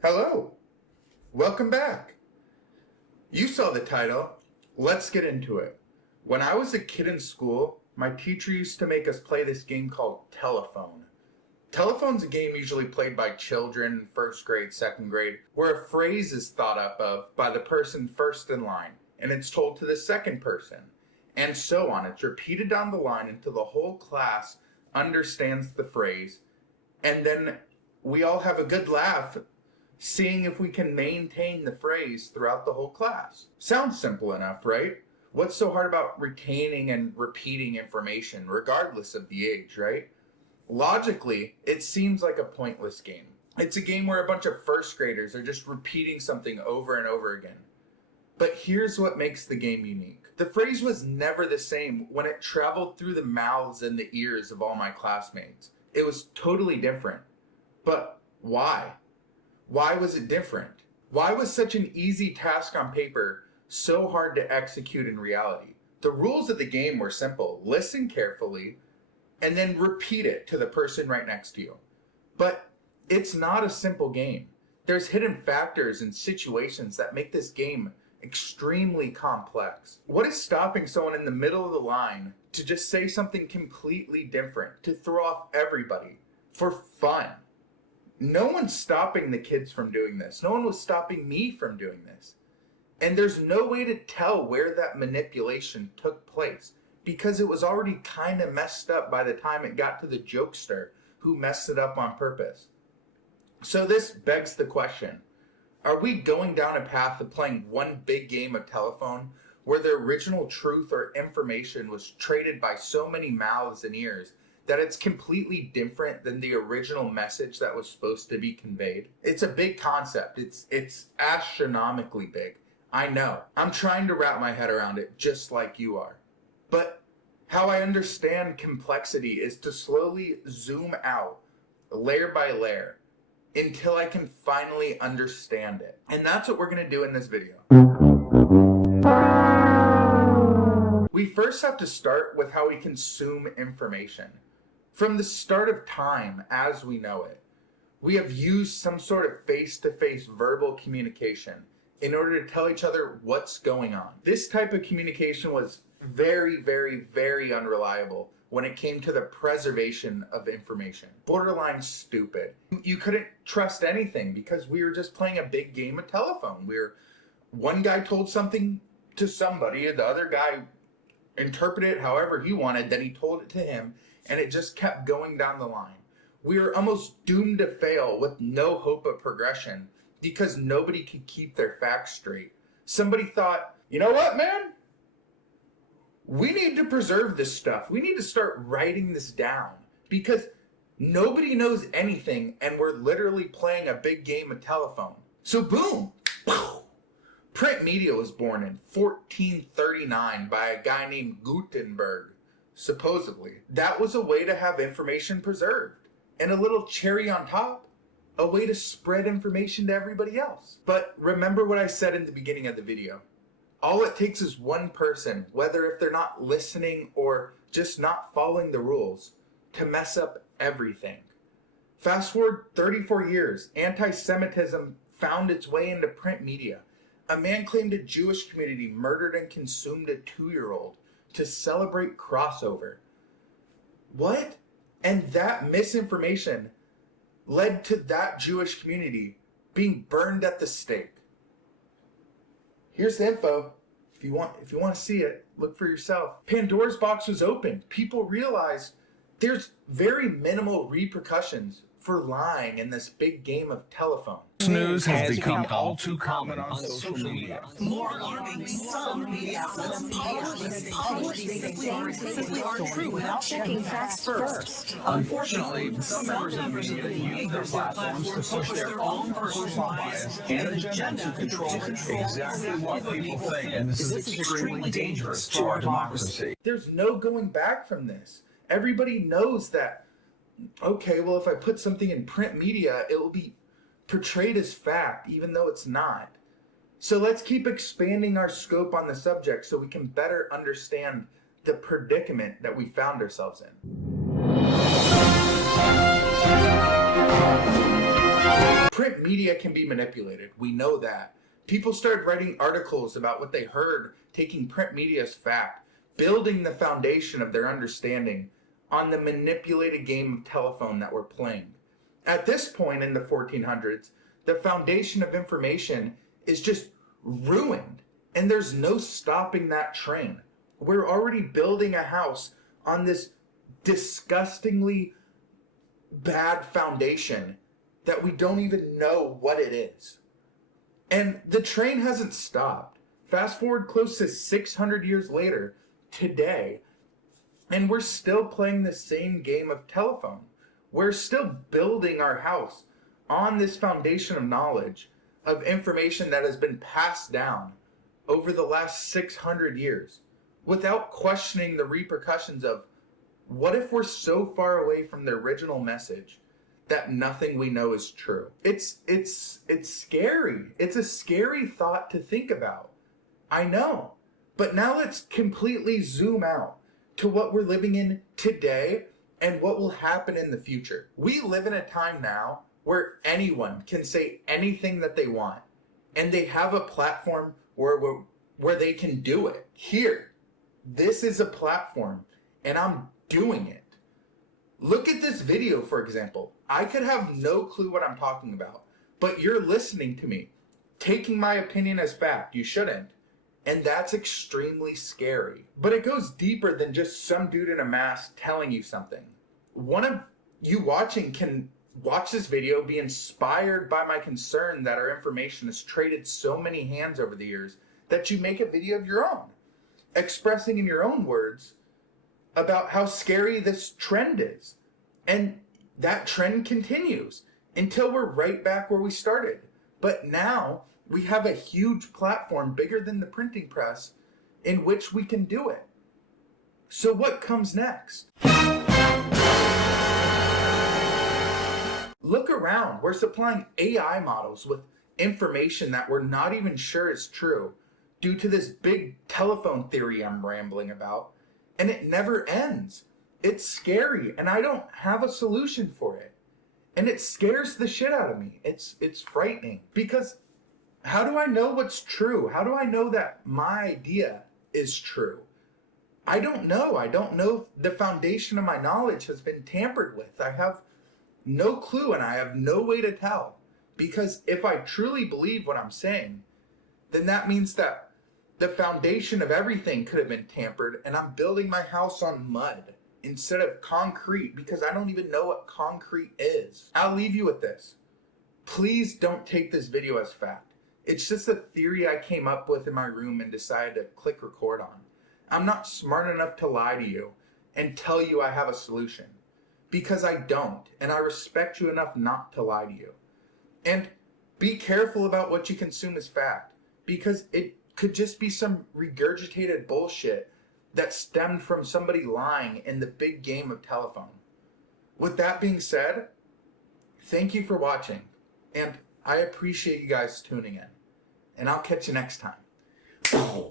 Hello, welcome back. You saw the title. Let's get into it. When I was a kid in school, my teacher used to make us play this game called Telephone. Telephone's a game usually played by children, first grade, second grade, where a phrase is thought up of by the person first in line, and it's told to the second person, and so on. It's repeated down the line until the whole class understands the phrase, and then we all have a good laugh seeing if we can maintain the phrase throughout the whole class. Sounds simple enough, right? What's so hard about retaining and repeating information, regardless of the age, right? Logically, it seems like a pointless game. It's a game where a bunch of first graders are just repeating something over and over again. But here's what makes the game unique. The phrase was never the same when it traveled through the mouths and the ears of all my classmates. It was totally different. But why? Why was it different? Why was such an easy task on paper so hard to execute in reality? The rules of the game were simple. Listen carefully and then repeat it to the person right next to you. But it's not a simple game. There's hidden factors and situations that make this game extremely complex. What is stopping someone in the middle of the line to just say something completely different, to throw off everybody for fun? No one's stopping the kids from doing this. No one was stopping me from doing this. And there's no way to tell where that manipulation took place because it was already kind of messed up by the time it got to the jokester who messed it up on purpose. So this begs the question, are we going down a path of playing one big game of telephone where the original truth or information was traded by so many mouths and ears that it's completely different than the original message that was supposed to be conveyed? It's a big concept. It's astronomically big. I know. I'm trying to wrap my head around it just like you are. But how I understand complexity is to slowly zoom out, layer by layer, until I can finally understand it. And that's what we're going to do in this video. We first have to start with how we consume information. From the start of time as we know it, we have used some sort of face-to-face verbal communication in order to tell each other what's going on. This type of communication was very, very, very unreliable when it came to the preservation of information. Borderline stupid. You couldn't trust anything because we were just playing a big game of telephone. One guy told something to somebody, the other guy interpreted it however he wanted, then he told it to him, and it just kept going down the line. We were almost doomed to fail with no hope of progression because nobody could keep their facts straight. Somebody thought, you know what, man? We need to preserve this stuff. We need to start writing this down because nobody knows anything and we're literally playing a big game of telephone. So boom, print media was born in 1439 by a guy named Gutenberg. Supposedly, that was a way to have information preserved. And a little cherry on top, a way to spread information to everybody else. But remember what I said in the beginning of the video. All it takes is one person, whether if they're not listening or just not following the rules, to mess up everything. Fast forward 34 years, anti-Semitism found its way into print media. A man claimed a Jewish community murdered and consumed a 2-year-old to celebrate crossover. What? And that misinformation led to that Jewish community being burned at the stake. Here's the info. If you want to see it, look for yourself. Pandora's box was opened. People realized there's very minimal repercussions for lying in this big game of telephone. News has become all too common on social media. More alarming, some media outlets publish things that aren't true without checking facts first. Unfortunately, some members of the media use their platforms to push their own personal bias and agenda to control exactly what people think, and this is extremely dangerous to our democracy. There's no going back from this. Everybody knows that, okay, well, if I put something in print media, it will be portrayed as fact, even though it's not. So let's keep expanding our scope on the subject so we can better understand the predicament that we found ourselves in. Print media can be manipulated. We know that. People started writing articles about what they heard, taking print media as fact, building the foundation of their understanding on the manipulated game of telephone that we're playing. At this point in the 1400s, the foundation of information is just ruined, and there's no stopping that train. We're already building a house on this disgustingly bad foundation that we don't even know what it is. And the train hasn't stopped. Fast forward close to 600 years later, today, and we're still playing the same game of telephone. We're still building our house on this foundation of knowledge, of information that has been passed down over the last 600 years, without questioning the repercussions of what if we're so far away from the original message that nothing we know is true. It's scary. It's a scary thought to think about. I know. But now let's completely zoom out to what we're living in today and what will happen in the future. We live in a time now where anyone can say anything that they want, and they have a platform where they can do it. Here, this is a platform, and I'm doing it. Look at this video, for example. I could have no clue what I'm talking about, but you're listening to me, taking my opinion as fact. You shouldn't. And that's extremely scary. But it goes deeper than just some dude in a mask telling you something. One of you watching can watch this video, be inspired by my concern that our information has traded so many hands over the years, that you make a video of your own, expressing in your own words about how scary this trend is. And that trend continues until we're right back where we started. But now we have a huge platform bigger than the printing press in which we can do it. So what comes next? Look around. We're supplying AI models with information that we're not even sure is true due to this big telephone theory I'm rambling about. And it never ends. It's scary, and I don't have a solution for it. And it scares the shit out of me. It's frightening. Because how do I know what's true? How do I know that my idea is true? I don't know. I don't know if the foundation of my knowledge has been tampered with. I have no clue, and I have no way to tell. Because if I truly believe what I'm saying, then that means that the foundation of everything could have been tampered, and I'm building my house on mud instead of concrete, because I don't even know what concrete is. I'll leave you with this. Please don't take this video as fact. It's just a theory I came up with in my room and decided to click record on. I'm not smart enough to lie to you and tell you I have a solution, because I don't, and I respect you enough not to lie to you. And be careful about what you consume as fact, because it could just be some regurgitated bullshit that stemmed from somebody lying in the big game of telephone. With that being said, thank you for watching, and I appreciate you guys tuning in, and I'll catch you next time.